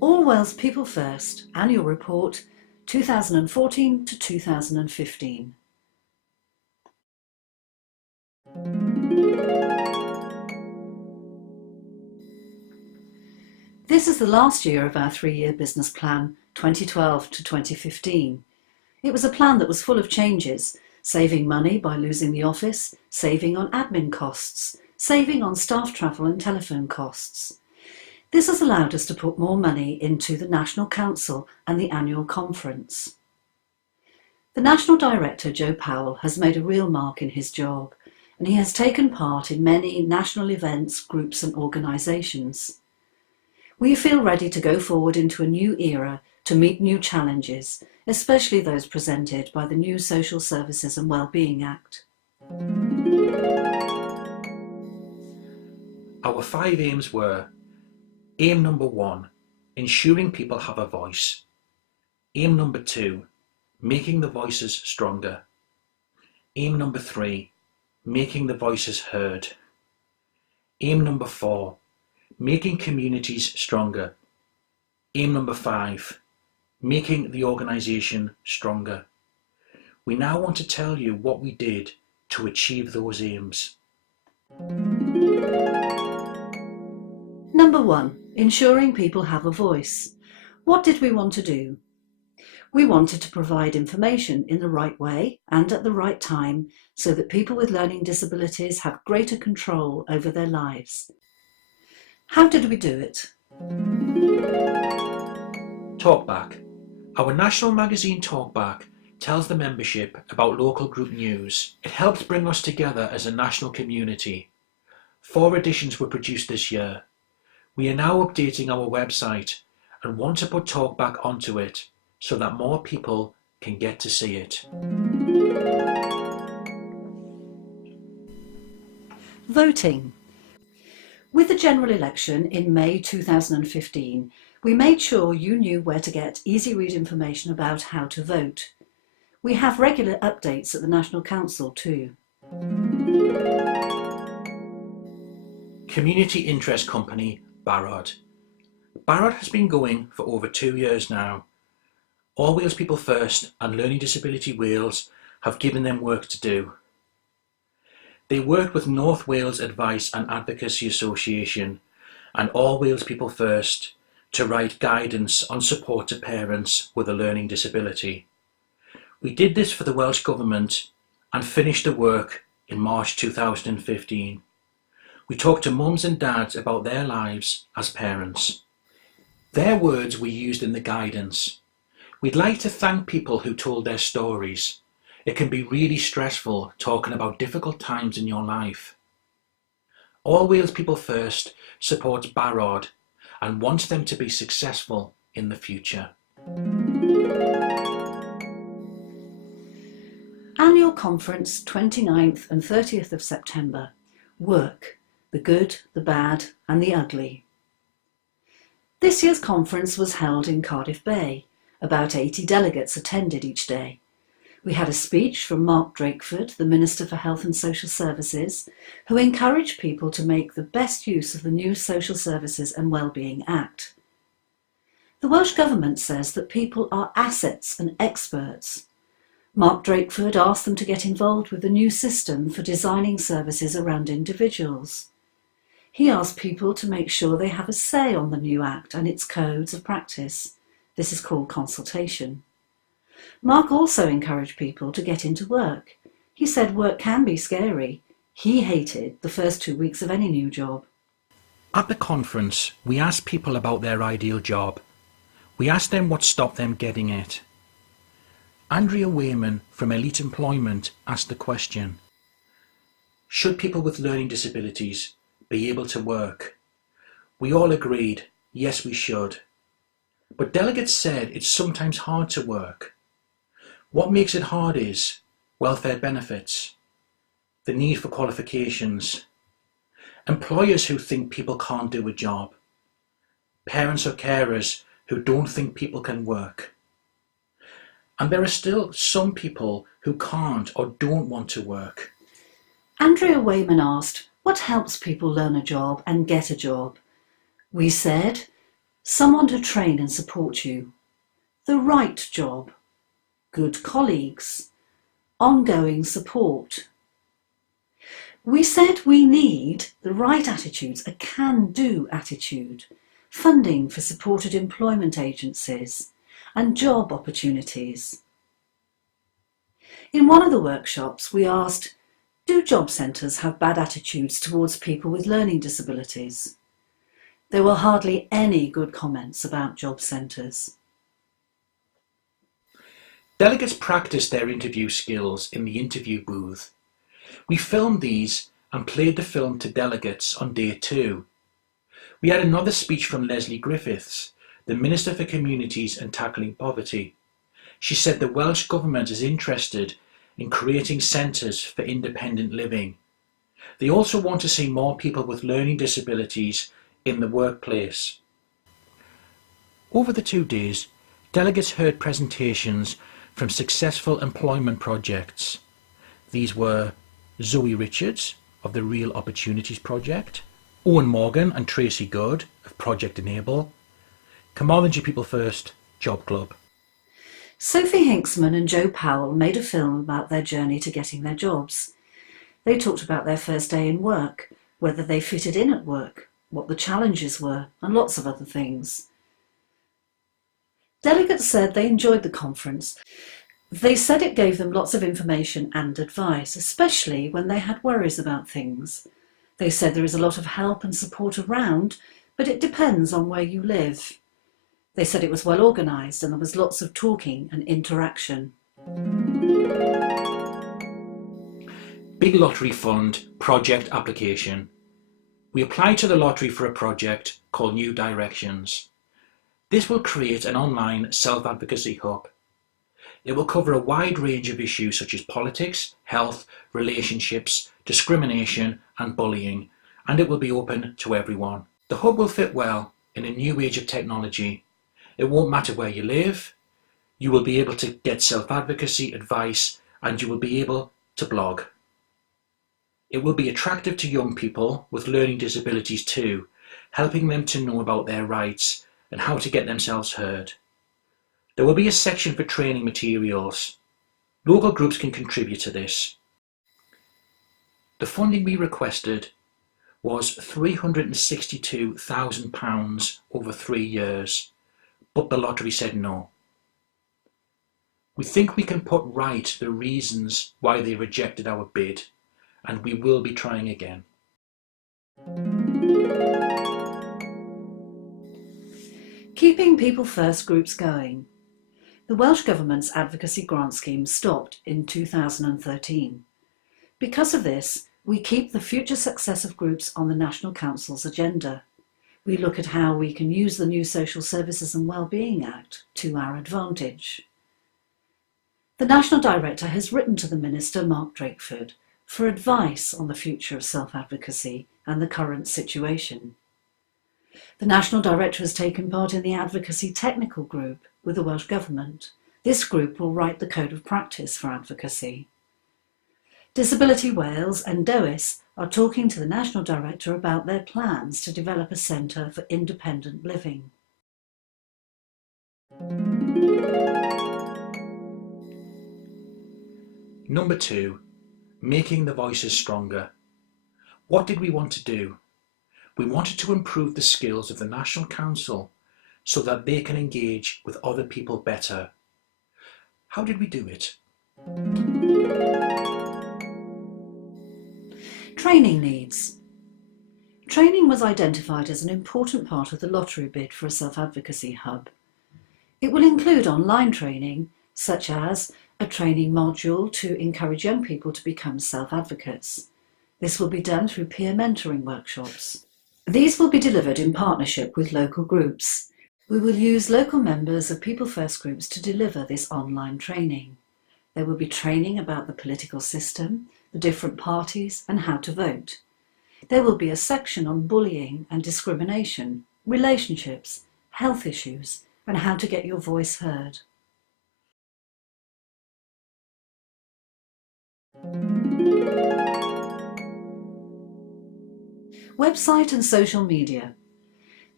All Wales People First Annual Report 2014 to 2015. This is the last year of our 3-year business plan, 2012 to 2015. It was a plan that was full of changes, saving money by losing the office, saving on admin costs, saving on staff travel and telephone costs. This has allowed us to put more money into the National Council and the annual conference. The National Director, Joe Powell, has made a real mark in his job, and he has taken part in many national events, groups and organisations. We feel ready to go forward into a new era to meet new challenges, especially those presented by the new Social Services and Wellbeing Act. Our 5 aims were: aim number 1, ensuring people have a voice. Aim number 2, making the voices stronger. Aim number 3, making the voices heard. Aim number 4, making communities stronger. Aim number 5, making the organisation stronger. We now want to tell you what we did to achieve those aims. Number 1, ensuring people have a voice. What did we want to do? We wanted to provide information in the right way and at the right time so that people with learning disabilities have greater control over their lives. How did we do it? Talkback. Our national magazine Talkback tells the membership about local group news. It helps bring us together as a national community. 4 editions were produced this year. We are now updating our website and want to put Talkback onto it so that more people can get to see it. Voting. With the general election in May 2015, we made sure you knew where to get easy-read information about how to vote. We have regular updates at the National Council too. Community interest company Barod. Barod has been going for over 2 years now. All Wales People First and Learning Disability Wales have given them work to do. They worked with North Wales Advice and Advocacy Association and All Wales People First to write guidance on support to parents with a learning disability. We did this for the Welsh Government and finished the work in March 2015. We talked to mums and dads about their lives as parents. Their words were used in the guidance. We'd like to thank people who told their stories. It can be really stressful talking about difficult times in your life. All Wales People First supports Barod and wants them to be successful in the future. Annual Conference 29th and 30th of September. Work, the good, the bad and the ugly. This year's conference was held in Cardiff Bay. About 80 delegates attended each day. We had a speech from Mark Drakeford, the Minister for Health and Social Services, who encouraged people to make the best use of the new Social Services and Wellbeing Act. The Welsh Government says that people are assets and experts. Mark Drakeford asked them to get involved with the new system for designing services around individuals. He asked people to make sure they have a say on the new Act and its codes of practice. This is called consultation. Mark also encouraged people to get into work. He said work can be scary. He hated the first 2 weeks of any new job. At the conference, we asked people about their ideal job. We asked them what stopped them getting it. Andrea Wayman from Elite Employment asked the question: should people with learning disabilities be able to work? We all agreed, yes, we should. But delegates said it's sometimes hard to work. What makes it hard is welfare benefits, the need for qualifications, employers who think people can't do a job, parents or carers who don't think people can work. And there are still some people who can't or don't want to work. Andrea Wayman asked, What helps people learn a job and get a job? We said, someone to train and support you, the right job, good colleagues, ongoing support. We said we need the right attitudes, a can-do attitude, funding for supported employment agencies, and job opportunities. In one of the workshops, we asked, do job centres have bad attitudes towards people with learning disabilities? There were hardly any good comments about job centres. Delegates practiced their interview skills in the interview booth. We filmed these and played the film to delegates on day 2. We had another speech from Leslie Griffiths, the Minister for Communities and Tackling Poverty. She said the Welsh Government is interested in creating centres for independent living. They also want to see more people with learning disabilities in the workplace. Over the 2 days, delegates heard presentations from successful employment projects. These were Zoe Richards of the Real Opportunities Project, Owen Morgan and Tracy Good of Project Enable, Carmarthenshire People First Job Club. Sophie Hinksman and Joe Powell made a film about their journey to getting their jobs. They talked about their first day in work, whether they fitted in at work, what the challenges were, and lots of other things. Delegates said they enjoyed the conference. They said it gave them lots of information and advice, especially when they had worries about things. They said there is a lot of help and support around, but it depends on where you live. They said it was well organised and there was lots of talking and interaction. Big Lottery Fund project application. We applied to the lottery for a project called New Directions. This will create an online self-advocacy hub. It will cover a wide range of issues such as politics, health, relationships, discrimination and bullying, and it will be open to everyone. The hub will fit well in a new age of technology. It won't matter where you live, you will be able to get self-advocacy advice and you will be able to blog. It will be attractive to young people with learning disabilities too, helping them to know about their rights and how to get themselves heard. There will be a section for training materials. Local groups can contribute to this. The funding we requested was £362,000 over 3 years, but the lottery said no. We think we can put right the reasons why they rejected our bid, and we will be trying again. Keeping People First groups going. The Welsh Government's advocacy grant scheme stopped in 2013. Because of this, we keep the future success of groups on the National Council's agenda. We look at how we can use the new Social Services and Wellbeing Act to our advantage. The National Director has written to the Minister, Mark Drakeford, for advice on the future of self-advocacy and the current situation. The National Director has taken part in the Advocacy Technical Group with the Welsh Government. This group will write the Code of Practice for advocacy. Disability Wales and DOIS are talking to the National Director about their plans to develop a centre for independent living. Number 2, making the voices stronger. What did we want to do? We wanted to improve the skills of the National Council so that they can engage with other people better. How did we do it? Training needs. Training was identified as an important part of the lottery bid for a self-advocacy hub. It will include online training, such as a training module to encourage young people to become self-advocates. This will be done through peer mentoring workshops. These will be delivered in partnership with local groups. We will use local members of People First groups to deliver this online training. There will be training about the political system, the different parties and how to vote. There will be a section on bullying and discrimination, relationships, health issues and how to get your voice heard. Website and social media.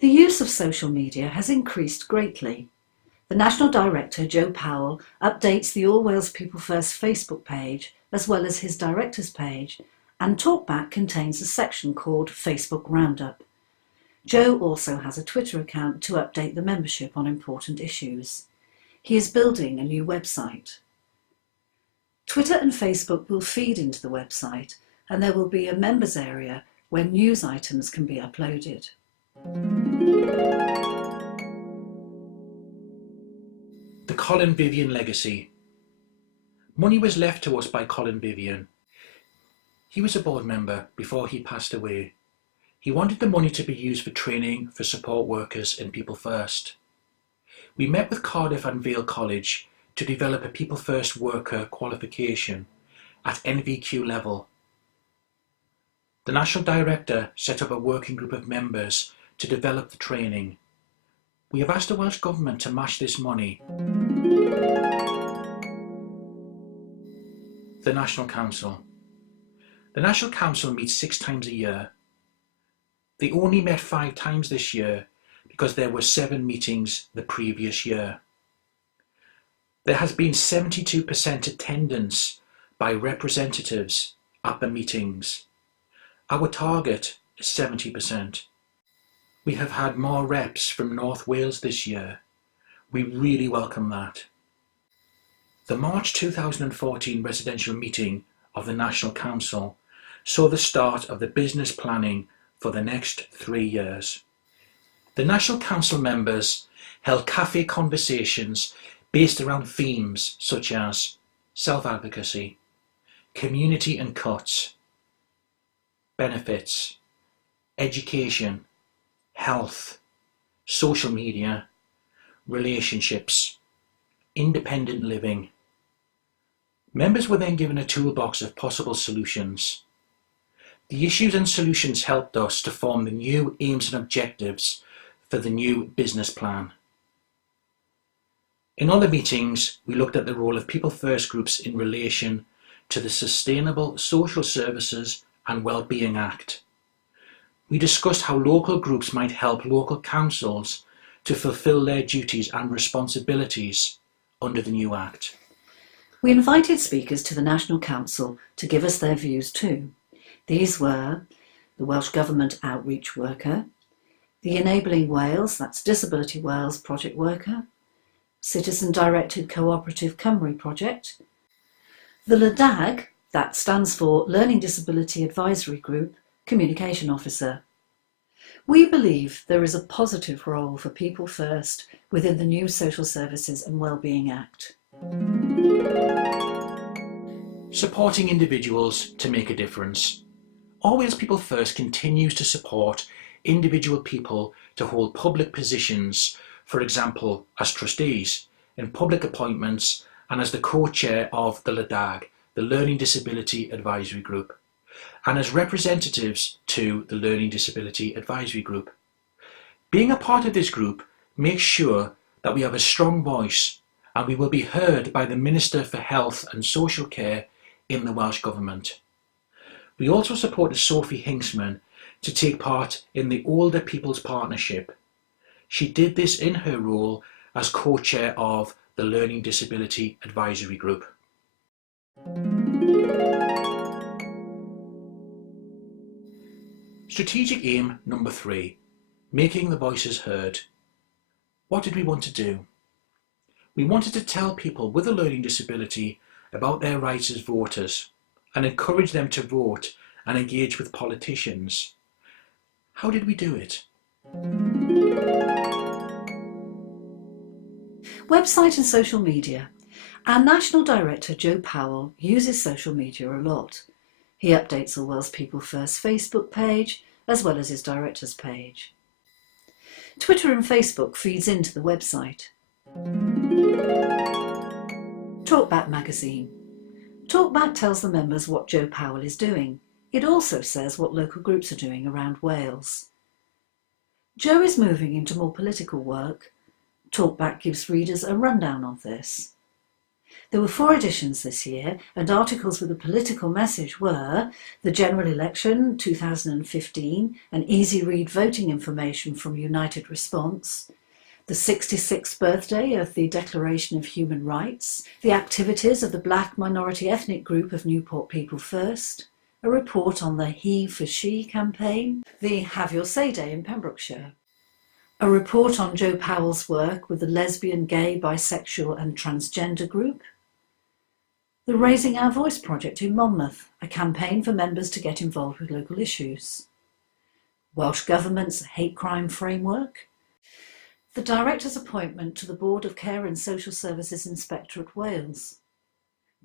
The use of social media has increased greatly. The National Director, Joe Powell, updates the All Wales People First Facebook page as well as his Directors page, and Talkback contains a section called Facebook Roundup. Joe also has a Twitter account to update the membership on important issues. He is building a new website. Twitter and Facebook will feed into the website, and there will be a members area where news items can be uploaded. The Colin Vivian legacy. Money was left to us by Colin Vivian. He was a board member before he passed away. He wanted the money to be used for training for support workers in People First. We met with Cardiff and Vale College to develop a People First worker qualification at NVQ level. The National Director set up a working group of members to develop the training. We have asked the Welsh Government to match this money. The National Council. The National Council meets 6 times a year. They only met 5 times this year because there were 7 meetings the previous year. There has been 72% attendance by representatives at the meetings. Our target is 70%. We have had more reps from North Wales this year. We really welcome that. The March 2014 residential meeting of the National Council saw the start of the business planning for the next 3 years. The National Council members held cafe conversations based around themes such as self-advocacy, community and cuts, benefits, education, health, social media, relationships, independent living. Members were then given a toolbox of possible solutions. The issues and solutions helped us to form the new aims and objectives for the new business plan. In other meetings, we looked at the role of People First groups in relation to the Sustainable Social Services and Wellbeing Act. We discussed how local groups might help local councils to fulfil their duties and responsibilities under the new Act. We invited speakers to the National Council to give us their views too. These were the Welsh Government Outreach Worker, the Enabling Wales, that's Disability Wales Project Worker, Citizen Directed Cooperative Cymru Project, the LDAG, that stands for Learning Disability Advisory Group, Communication Officer. We believe there is a positive role for People First within the new Social Services and Wellbeing Act. Supporting individuals to make a difference. All Wales People First continues to support individual people to hold public positions, for example, as trustees, in public appointments, and as the co-chair of the LDAG, the Learning Disability Advisory Group, and as representatives to the Learning Disability Advisory Group. Being a part of this group makes sure that we have a strong voice and we will be heard by the Minister for Health and Social Care in the Welsh Government. We also supported Sophie Hinksman to take part in the Older People's Partnership. She did this in her role as co-chair of the Learning Disability Advisory Group. Strategic aim number 3, making the voices heard. What did we want to do? We wanted to tell people with a learning disability about their rights as voters and encourage them to vote and engage with politicians. How did we do it? Website and social media. Our National Director, Joe Powell, uses social media a lot. He updates All Wales People First Facebook page as well as his Directors page. Twitter and Facebook feeds into the website. Talkback magazine. Talkback tells the members what Joe Powell is doing. It also says what local groups are doing around Wales. Joe is moving into more political work. Talkback gives readers a rundown of this. There were 4 editions this year, and articles with a political message were the General Election 2015, an easy read voting information from United Response, the 66th birthday of the Declaration of Human Rights, the activities of the Black minority ethnic group of Newport People First, a report on the He for She campaign, the Have Your Say Day in Pembrokeshire, a report on Joe Powell's work with the lesbian, gay, bisexual and transgender group, the Raising Our Voice project in Monmouth, a campaign for members to get involved with local issues, Welsh Government's hate crime framework, the Director's appointment to the Board of Care and Social Services Inspectorate Wales,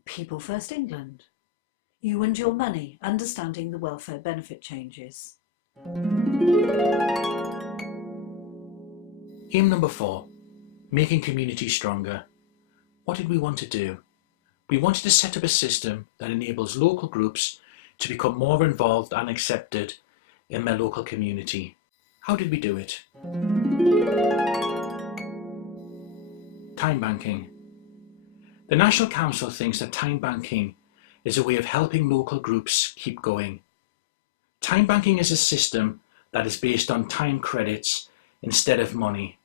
People First England, You and Your Money, Understanding the Welfare Benefit Changes. Aim number 4, making community stronger. What did we want to do? We wanted to set up a system that enables local groups to become more involved and accepted in their local community. How did we do it? Time banking. The National Council thinks that time banking is a way of helping local groups keep going. Time banking is a system that is based on time credits instead of money.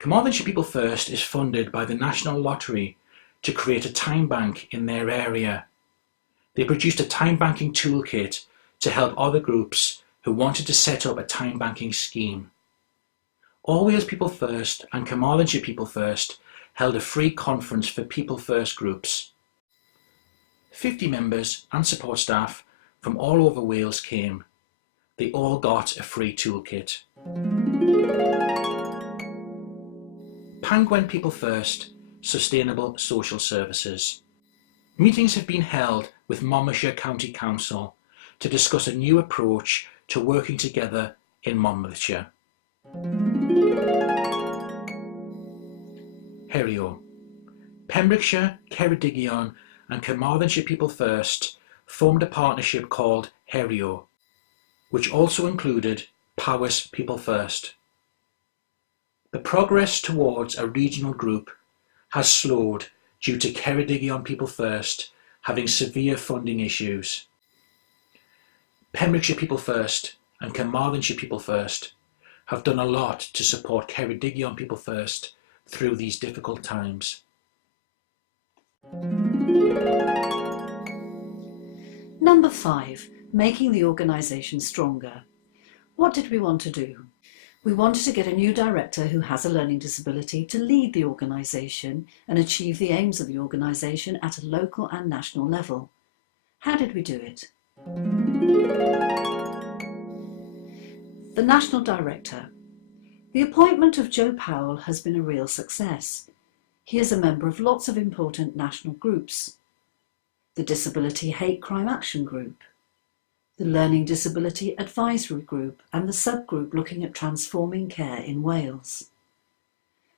Carmarthenshire People First is funded by the National Lottery to create a time bank in their area. They produced a time banking toolkit to help other groups who wanted to set up a time banking scheme. All Wales People First and Carmarthenshire People First held a free conference for People First groups. 50 members and support staff from all over Wales came. They all got a free toolkit. Pangwen People First, Sustainable Social Services. Meetings have been held with Monmouthshire County Council to discuss a new approach to working together in Monmouthshire. Herio. Pembrokeshire, Ceredigion and Carmarthenshire People First formed a partnership called Herio, which also included Powys People First. The progress towards a regional group has slowed due to Ceredigion People First having severe funding issues. Pembrokeshire People First and Carmarthenshire People First have done a lot to support Ceredigion People First through these difficult times. Number 5, making the organisation stronger. What did we want to do? We wanted to get a new director who has a learning disability to lead the organisation and achieve the aims of the organisation at a local and national level. How did we do it? The National Director. The appointment of Joe Powell has been a real success. He is a member of lots of important national groups. The Disability Hate Crime Action Group, the Learning Disability Advisory Group and the subgroup looking at transforming care in Wales.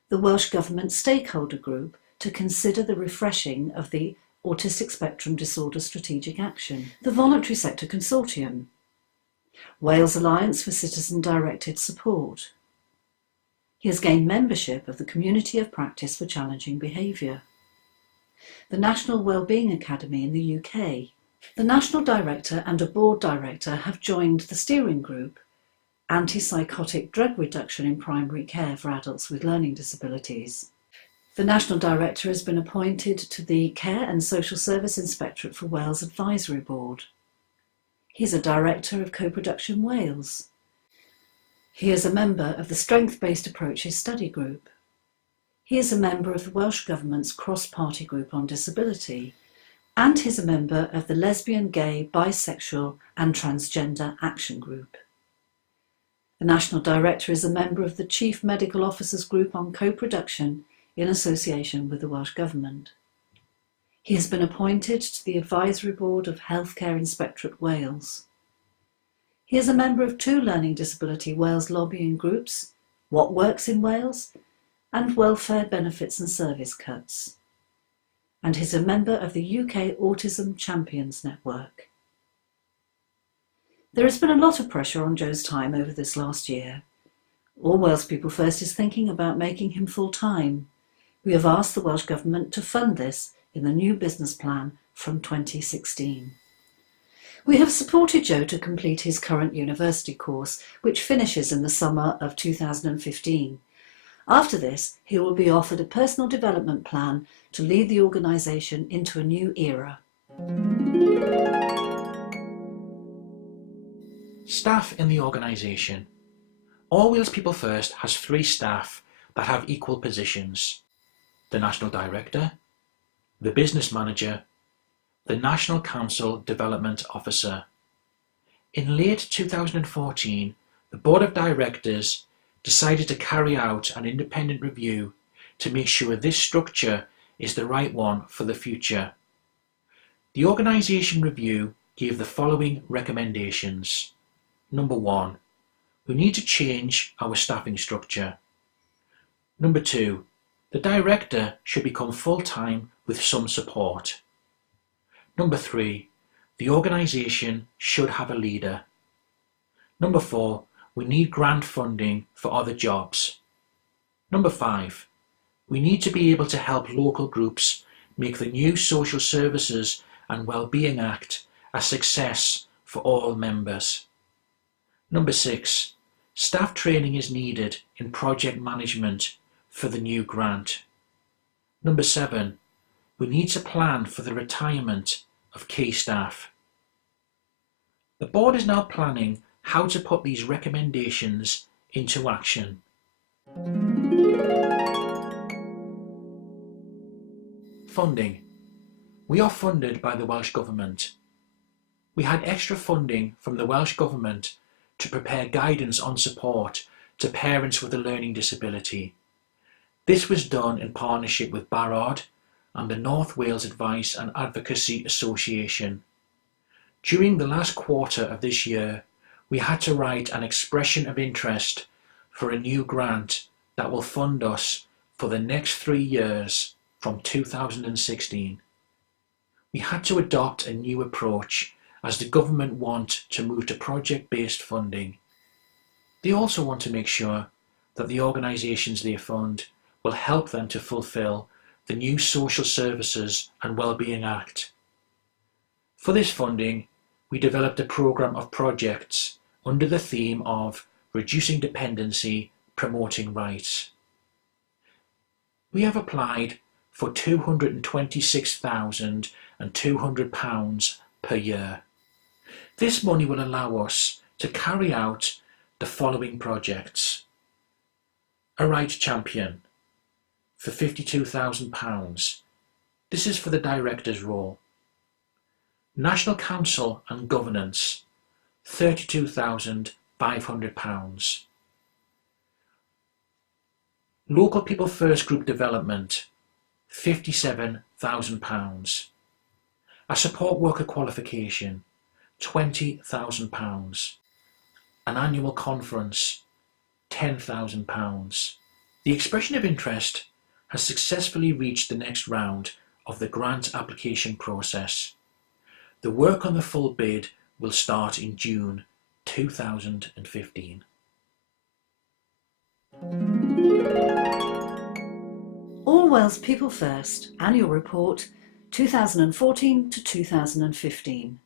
The Welsh Government Stakeholder Group to consider the refreshing of the Autistic Spectrum Disorder Strategic Action. The Voluntary Sector Consortium. Wales Alliance for Citizen-Directed Support. He has gained membership of the Community of Practice for Challenging Behaviour. The National Wellbeing Academy in the UK. The National Director and a Board Director have joined the steering group Anti-Psychotic Drug Reduction in Primary Care for Adults with Learning Disabilities. The National Director has been appointed to the Care and Social Service Inspectorate for Wales Advisory Board. He is a Director of Co-Production Wales. He is a member of the Strength-Based Approaches Study Group. He is a member of the Welsh Government's Cross-Party Group on Disability, and he is a member of the Lesbian, Gay, Bisexual and Transgender Action Group. The National Director is a member of the Chief Medical Officers Group on Co-Production in association with the Welsh Government. He has been appointed to the Advisory Board of Healthcare Inspectorate Wales. He is a member of 2 Learning Disability Wales lobbying groups, What Works in Wales and Welfare Benefits and Service Cuts. And he is a member of the UK Autism Champions Network. There has been a lot of pressure on Joe's time over this last year. All Wales People First is thinking about making him full-time. We have asked the Welsh Government to fund this in the new business plan from 2016. We have supported Joe to complete his current university course, which finishes in the summer of 2015. After this, he will be offered a personal development plan to lead the organisation into a new era. Staff in the organisation. All Wales People First has 3 staff that have equal positions: the National Director, the Business Manager, the National Council Development Officer. In late 2014, the Board of Directors decided to carry out an independent review to make sure this structure is the right one for the future. The organisation review gave the following recommendations. Number 1, we need to change our staffing structure. Number 2, the director should become full-time with some support. Number 3, the organisation should have a leader. Number 4, we need grant funding for other jobs. Number 5, we need to be able to help local groups make the new Social Services and Wellbeing Act a success for all members. Number 6, staff training is needed in project management for the new grant. Number 7, we need to plan for the retirement of key staff. The board is now planning how to put these recommendations into action. Funding. We are funded by the Welsh Government. We had extra funding from the Welsh Government to prepare guidance on support to parents with a learning disability. This was done in partnership with Barod and the North Wales Advice and Advocacy Association. During the last quarter of this year, we had to write an expression of interest for a new grant that will fund us for the next 3 years from 2016. We had to adopt a new approach as the government want to move to project-based funding. They also want to make sure that the organisations they fund will help them to fulfil the new Social Services and Wellbeing Act. For this funding, we developed a programme of projects under the theme of reducing dependency, promoting rights. We have applied for £226,200 per year. This money will allow us to carry out the following projects. A Right Champion for £52,000. This is for the director's role. National Council and Governance, £32,500. Local People First Group Development, £57,000. A Support Worker Qualification, £20,000. An Annual Conference, £10,000. The expression of interest has successfully reached the next round of the grant application process. The work on the full bid will start in June 2015. All Wales People First Annual Report 2014 to 2015.